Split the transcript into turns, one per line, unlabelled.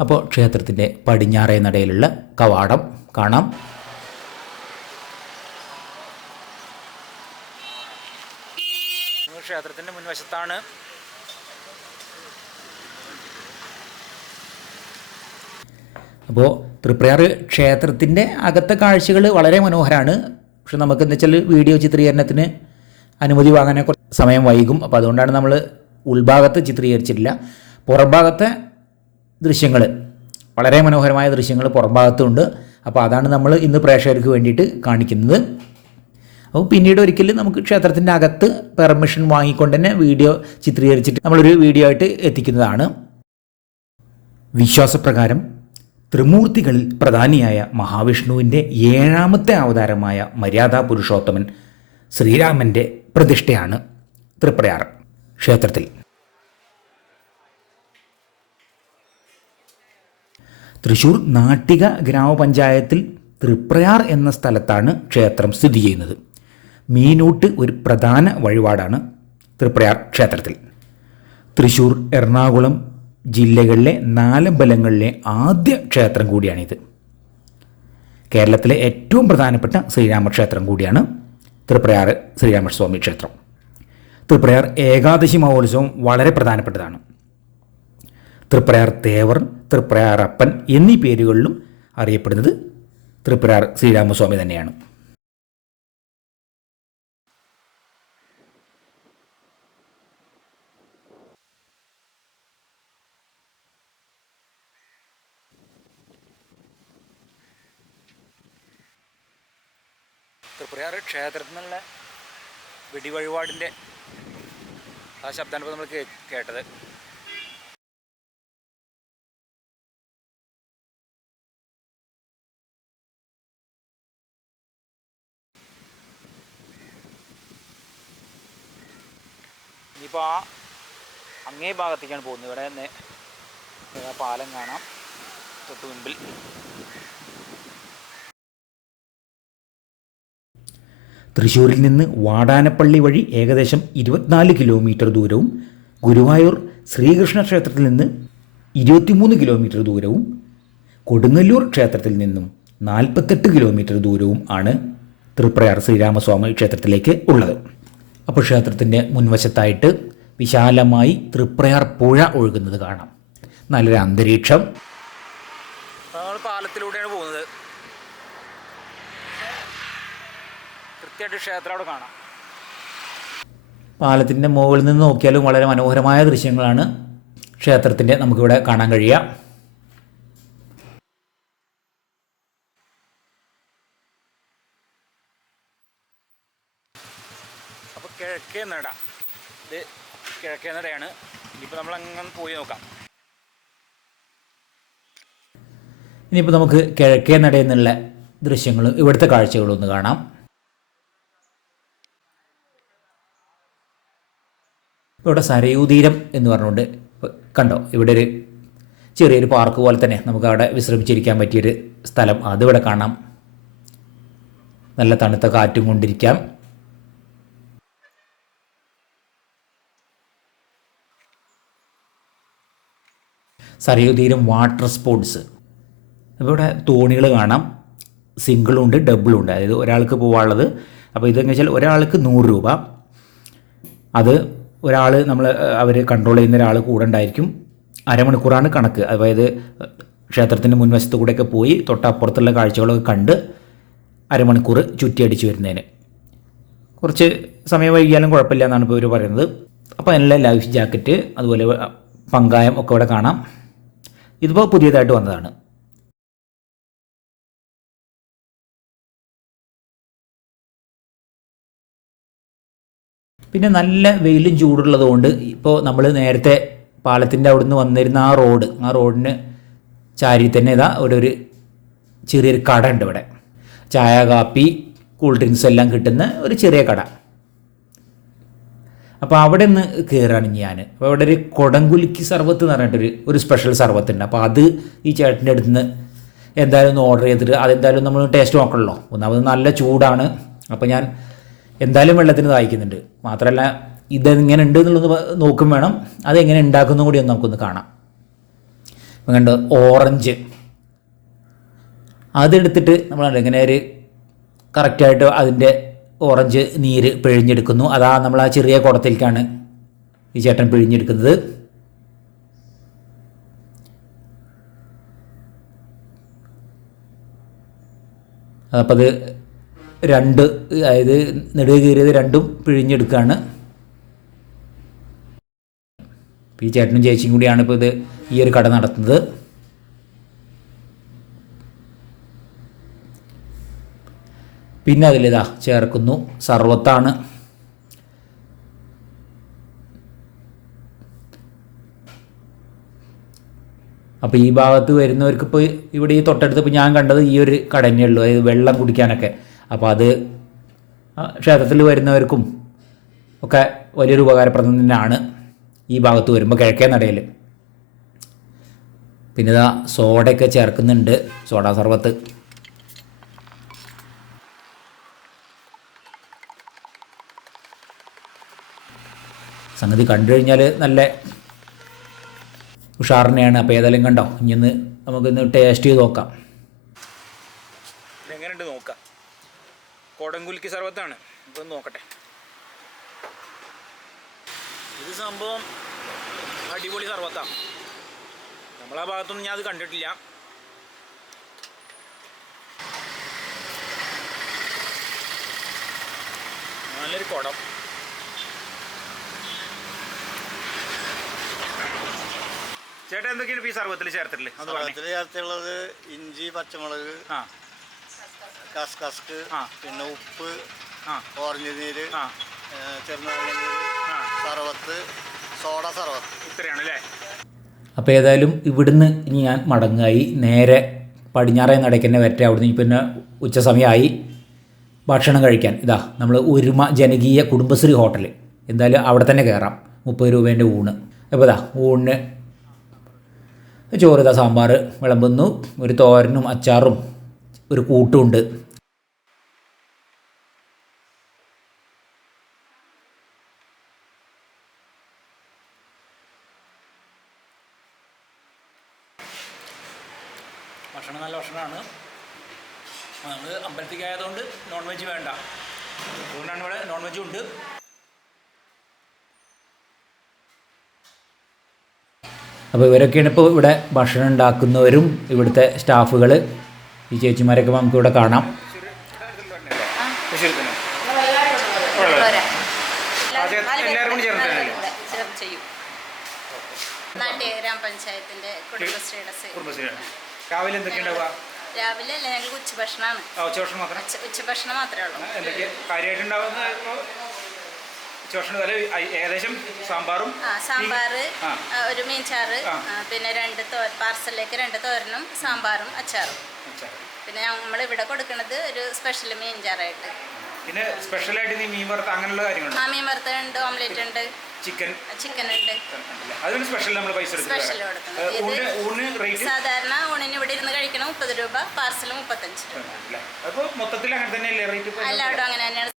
അപ്പോൾ ക്ഷേത്രത്തിന്റെ പടിഞ്ഞാറേ നടയിലുള്ള കവാടം കാണാം. ക്ഷേത്രത്തിന്റെ മുൻവശത്താണ് അപ്പോൾ തൃപ്രയാർ ക്ഷേത്രത്തിന്റെ അകത്തെ കാഴ്ചകൾ വളരെ മനോഹരമാണ് പക്ഷെ നമുക്ക് എന്താ വെച്ചാൽ വീഡിയോ ചിത്രീകരണത്തിന് അനുമതി വാങ്ങാനെ കുറച്ച് സമയം വൈകും. അപ്പോൾ അതുകൊണ്ടാണ് നമ്മൾ ഉൾഭാഗത്ത് ചിത്രീകരിച്ചിട്ടില്ല. പുറംഭാഗത്തെ ദൃശ്യങ്ങൾ വളരെ മനോഹരമായ ദൃശ്യങ്ങൾ പുറംഭാഗത്തുണ്ട്. അപ്പോൾ അതാണ് നമ്മൾ ഇന്ന് പ്രേക്ഷകർക്ക് വേണ്ടിയിട്ട് കാണിക്കുന്നത്. അപ്പോൾ പിന്നീട് ഒരിക്കലും നമുക്ക് ക്ഷേത്രത്തിന്റെ അകത്ത് പെർമിഷൻ വാങ്ങിക്കൊണ്ട് തന്നെ വീഡിയോ ചിത്രീകരിച്ചിട്ട് നമ്മളൊരു വീഡിയോ ആയിട്ട് എത്തിക്കുന്നതാണ്. വിശ്വാസപ്രകാരം ത്രിമൂർത്തികളിൽ പ്രധാനിയായ മഹാവിഷ്ണുവിന്റെ ഏഴാമത്തെ അവതാരമായ മര്യാദാ പുരുഷോത്തമൻ ശ്രീരാമന്റെ പ്രതിഷ്ഠയാണ് തൃപ്രയാർ ക്ഷേത്രത്തിൽ. തൃശൂർ നാട്ടിക ഗ്രാമപഞ്ചായത്തിൽ തൃപ്രയാർ എന്ന സ്ഥലത്താണ് ക്ഷേത്രം സ്ഥിതി ചെയ്യുന്നത്. മീനൂട്ട് ഒരു പ്രധാന വഴിപാടാണ് തൃപ്രയാർ ക്ഷേത്രത്തിൽ. തൃശൂർ എറണാകുളം ജില്ലകളിലെ നാലമ്പലങ്ങളിലെ ആദ്യ ക്ഷേത്രം കൂടിയാണിത്. കേരളത്തിലെ ഏറ്റവും പ്രധാനപ്പെട്ട ശ്രീരാമക്ഷേത്രം കൂടിയാണ് തൃപ്രയാർ ശ്രീരാമസ്വാമി ക്ഷേത്രം. തൃപ്രയാർ ഏകാദശി മഹോത്സവം വളരെ പ്രധാനപ്പെട്ടതാണ്. തൃപ്രയാർ തേവർ തൃപ്രയാർ അപ്പൻ എന്നീ പേരുകളിലും അറിയപ്പെടുന്നത് തൃപ്രയാർ ശ്രീരാമസ്വാമി തന്നെയാണ്. തൃപ്രയാർ ക്ഷേത്രത്തിൽ നിന്നുള്ള വെടിവഴിപാടിന്റെ ആ ശബ്ദമാണ് ഇപ്പോൾ നമ്മൾ കേട്ടത്. ഇനിയിപ്പോൾ ആ അങ്ങേ ഭാഗത്തേക്കാണ് പോകുന്നത്. ഇവിടെ തന്നെ പാലം കാണാം. തൊട്ട് മുൻപിൽ. തൃശ്ശൂരിൽ നിന്ന് വാടാനപ്പള്ളി വഴി ഏകദേശം ഇരുപത്തിനാല് കിലോമീറ്റർ ദൂരവും ഗുരുവായൂർ ശ്രീകൃഷ്ണ ക്ഷേത്രത്തിൽ നിന്ന് ഇരുപത്തിമൂന്ന് കിലോമീറ്റർ ദൂരവും കൊടുങ്ങല്ലൂർ ക്ഷേത്രത്തിൽ നിന്നും നാൽപ്പത്തെട്ട് കിലോമീറ്റർ ദൂരവും ആണ് തൃപ്രയാർ ശ്രീരാമസ്വാമി ക്ഷേത്രത്തിലേക്ക് ഉള്ളത്. അപ്പോൾ ക്ഷേത്രത്തിന്റെ മുൻവശത്തായിട്ട് വിശാലമായി തൃപ്രയാർ പുഴ ഒഴുകുന്നത് കാണാം. നല്ലൊരു അന്തരീക്ഷം. നമ്മൾ പാലത്തിലൂടെയാണ് പോകുന്നത്. കൃത്യമായിട്ട് ക്ഷേത്രം അവിടെ കാണാം. പാലത്തിന്റെ മുകളിൽ നിന്ന് നോക്കിയാലും വളരെ മനോഹരമായ ദൃശ്യങ്ങളാണ് ക്ഷേത്രത്തിന്റെ നമുക്കിവിടെ കാണാൻ കഴിയുക അപ്പോൾ കിഴക്കേ നട. ഇത് കിഴക്കേ നടയാണ്. ഇനിയിപ്പോൾ നമ്മൾ അങ്ങനെ പോയി നോക്കാം. ഇനിയിപ്പോൾ നമുക്ക് കിഴക്കേ നടയിൽ നിന്നുള്ള ദൃശ്യങ്ങളും ഇവിടുത്തെ കാഴ്ചകളും ഒന്ന് കാണാം. ഇവിടെ സരയൂതീരം എന്ന് പറഞ്ഞുകൊണ്ട് കണ്ടോ? ഇവിടെ ഒരു ചെറിയൊരു പാർക്ക് പോലെ തന്നെ നമുക്ക് അവിടെ വിശ്രമിച്ചിരിക്കാൻ പറ്റിയൊരു സ്ഥലം. അതിവിടെ കാണാം. നല്ല തണുത്ത കാറ്റും കൊണ്ടിരിക്കാം. സരയൂതീരം വാട്ടർ സ്പോർട്സ് അപ്പോൾ ഇവിടെ തോണികൾ കാണാം. സിംഗിളും ഉണ്ട് ഡബിളും ഉണ്ട്. അതായത് ഒരാൾക്ക് പോകാനുള്ളത് അപ്പോൾ ഇതെന്ന് വെച്ചാൽ ഒരാൾക്ക് നൂറ് രൂപ. അത് ഒരാൾ നമ്മൾ അവർ കൺട്രോൾ ചെയ്യുന്ന ഒരാൾ കൂടെ ഉണ്ടായിരിക്കും. അരമണിക്കൂറാണ് കണക്ക്. അതായത് ക്ഷേത്രത്തിന്റെ മുൻവശത്ത് കൂടെയൊക്കെ പോയി തൊട്ടപ്പുറത്തുള്ള കാഴ്ചകളൊക്കെ കണ്ട് അരമണിക്കൂർ ചുറ്റിയടിച്ച് വരുന്നതിന്. കുറച്ച് സമയം വൈകിയാലും കുഴപ്പമില്ല എന്നാണ് ഇപ്പോൾ ഇവർ പറയുന്നത്. അപ്പോൾ അതിനുള്ള ലൈഫ് ജാക്കറ്റ് അതുപോലെ പങ്കായം ഒക്കെ ഇവിടെ കാണാം. ഇതിപ്പോൾ പുതിയതായിട്ട് വന്നതാണ്. പിന്നെ നല്ല വെയിലും ചൂടുള്ളതുകൊണ്ട് ഇപ്പോൾ നമ്മൾ നേരത്തെ പാലത്തിന്റെ അവിടുന്ന് വന്നിരുന്ന ആ റോഡ് ആ റോഡിന് ചാരി തന്നെ ഇതാ ഒരു ചെറിയൊരു കട ഉണ്ട് ഇവിടെ. ചായ കാപ്പി കൂൾ ഡ്രിങ്ക്സ് എല്ലാം കിട്ടുന്ന ഒരു ചെറിയ കട. അപ്പോൾ അവിടെ നിന്ന് കയറാണ് ഞാൻ അപ്പോൾ അവിടെ ഒരു കൊടംകുലുക്കി സർബത്ത് എന്ന് പറഞ്ഞിട്ടൊരു ഒരു സ്പെഷ്യൽ സർബത്ത് ഉണ്ട്. അപ്പോൾ അത് ഈ ചേട്ടന്റെ അടുത്ത് നിന്ന് എന്തായാലും ഒന്ന് ഓർഡർ ചെയ്തിട്ട് അതെന്തായാലും നമ്മൾ ടേസ്റ്റ് നോക്കണമല്ലോ ഒന്നാമത് നല്ല ചൂടാണ്. അപ്പോൾ ഞാൻ എന്തായാലും വെള്ളത്തിന് ദാഹിക്കുന്നുണ്ട്. മാത്രമല്ല ഇതെങ്ങനെ ഉണ്ട് എന്നുള്ളത് നോക്കും വേണം. അതെങ്ങനെ ഉണ്ടാക്കുന്ന കൂടി ഒന്ന് നമുക്കൊന്ന് കാണാം. കണ്ട് ഓറഞ്ച് അതെടുത്തിട്ട് നമ്മൾ ഇങ്ങനെ ഒരു കറക്റ്റായിട്ട് അതിന്റെ ഓറഞ്ച് നീര് പിഴിഞ്ഞെടുക്കുന്നു. അതാ നമ്മൾ ആ ചെറിയ കുടത്തിലേക്കാണ് ഈ ചേട്ടൻ പിഴിഞ്ഞെടുക്കുന്നത്. അപ്പോൾ അത് രണ്ട് അതായത് നെടുക കീറിയത് രണ്ടും പിഴിഞ്ഞെടുക്കുകയാണ് ഈ ചേട്ടനും ചേച്ചിയും കൂടിയാണ് ഇപ്പോൾ ഇത് ഈ ഒരു കട നടത്തുന്നത്. പിന്നെ അതിലിതാ ചേർക്കുന്നു. സർവത്താണ്. അപ്പോൾ ഈ ഭാഗത്ത് വരുന്നവർക്ക് ഇപ്പോൾ ഇവിടെ ഈ തൊട്ടടുത്ത് ഇപ്പോൾ ഞാൻ കണ്ടത് ഈ ഒരു കട തന്നെയുള്ളൂ അതായത് വെള്ളം കുടിക്കാനൊക്കെ. അപ്പോൾ അത് ക്ഷേത്രത്തിൽ വരുന്നവർക്കും ഒക്കെ വലിയൊരു ഉപകാരപ്രദം തന്നെയാണ് ഈ ഭാഗത്ത് വരുമ്പോൾ കിഴക്കേ നടയിൽ പിന്നെ ഇതാ സോഡയൊക്കെ ചേർക്കുന്നുണ്ട്. സോഡാ സർബത്ത് സംഗതി കണ്ടു കഴിഞ്ഞാൽ നല്ല ഉഷാറിനെയാണ്. അപ്പോൾ ഏതായാലും കണ്ടോ? ഇനി ഒന്ന് നമുക്കൊന്ന് ടേസ്റ്റ് ചെയ്ത് നോക്കാം.
എങ്ങനെയുണ്ട് നോക്കാം. കോടംകുലുക്കി സർവത്താണ് ഇതൊന്ന് നോക്കട്ടെ. ഇത് സംഭവം അടിപൊളി സർവത്താണ് നമ്മളാ ഭാഗത്തൊന്നും ഞാൻ അത് കണ്ടിട്ടില്ല. നല്ലൊരു കുടം. ചേട്ടാ എന്തൊക്കെയാണ് പീസ് അറുപത്തിൽ ചേർത്തിട്ടില്ലേ അത് പറഞ്ഞേ.
സർവത്തിൽ ചേർത്തുള്ളത് ഇഞ്ചി പച്ചമുളക്
ആ.
കസ്കസ്ക്
ആ.
പിന്നെ ഉപ്പ്
ആ.
ഓറഞ്ച് നീര്
ആ.
ഏ, ചെറുനാരങ്ങ നീര്
ആ.
സർവത്ത് സോഡ സർവത്ത്.
ഇത്രയാണ് അല്ലേ
അപ്പോൾ ഏതായാലും ഇവിടുന്ന് ഇനി ഞാൻ മടങ്ങായി. നേരെ പടിഞ്ഞാറേ നടയ്ക്ക് തന്നെ വരട്ടെ. അവിടുന്ന് ഇനി പിന്നെ ഉച്ച സമയമായി ഭക്ഷണം കഴിക്കാൻ. ഇതാ നമ്മൾ ഒരുമ ജനകീയ കുടുംബശ്രീ ഹോട്ടൽ എന്തായാലും അവിടെ തന്നെ കയറാം മുപ്പത് രൂപേന്റെ ഊണ്. അപ്പോൾ ഇതാ ഊണിന് ചോറ് ഇതാ സാമ്പാർ വിളമ്പുന്നു. ഒരു തോരനും അച്ചാറും ഒരു കൂട്ടുമുണ്ട്
ഭക്ഷണം നല്ല ഭക്ഷണമാണ്. നമ്മൾ അമ്പലത്തിലേക്ക് ആയതുകൊണ്ട് നോൺ വെജ് വേണ്ട. അതുകൊണ്ടാണ് ഇവിടെ നോൺ വെജ് ഉണ്ട്.
അപ്പോൾ ഇവരൊക്കെയാണ് ഇപ്പോൾ ഇവിടെ ഭക്ഷണം ഉണ്ടാക്കുന്നവരും ഇവിടുത്തെ സ്റ്റാഫുകൾ ഈ ചേച്ചിമാരൊക്കെ നമുക്ക് ഇവിടെ കാണാം.
രാവിലെ എന്തൊക്കെ ഉണ്ടാവുക
രാവിലെ അല്ല ഞങ്ങൾക്ക് ഉച്ചഭക്ഷണമാണ്.
ഉച്ചഭക്ഷണം മാത്രം
ഉച്ച ഉച്ചഭക്ഷണം മാത്രമേ ഉള്ളൂ.
കാര്യമായിട്ടുണ്ടാവുന്ന ഉച്ചഭക്ഷണം തല ഏകദേശം സാമ്പാറും.
ആ, ഒരു മീൻ ചാറ്
ആ.
ആ, പിന്നെ രണ്ട് പാർസലിലേക്ക് രണ്ട് തോരനും സാമ്പാറും അച്ചാറും. പിന്നെ നമ്മൾ ഇവിടെ കൊടുക്കുന്നത് ഒരു സ്പെഷ്യൽ മീൻചാറായിട്ട്.
പിന്നെ സ്പെഷ്യലായിട്ട് നീ മീൻ വറുത്ത അങ്ങനെയുള്ള കാര്യങ്ങളുണ്ട്?
ആ മീൻ വറുത്ത ഉണ്ട് ഓംലെറ്റ് ഉണ്ട്.
ചിക്കൻ.
ചിക്കൻ ഉണ്ട്.
അതിന് സ്പെഷ്യൽ നമ്മൾ പൈസ
സ്പെഷ്യൽ കൊടുക്കുന്നത് സാധാരണ ഊണിന് ഇവിടെ ഇരുന്ന് കഴിക്കണം മുപ്പത് രൂപ പാർസൽ മുപ്പത്തഞ്ച് രൂപ.
അപ്പോൾ മൊത്തത്തിൽ അങ്ങനെ തന്നെയല്ലേ റേറ്റ്
എല്ലാവരും അങ്ങനെ തന്നെയാണ്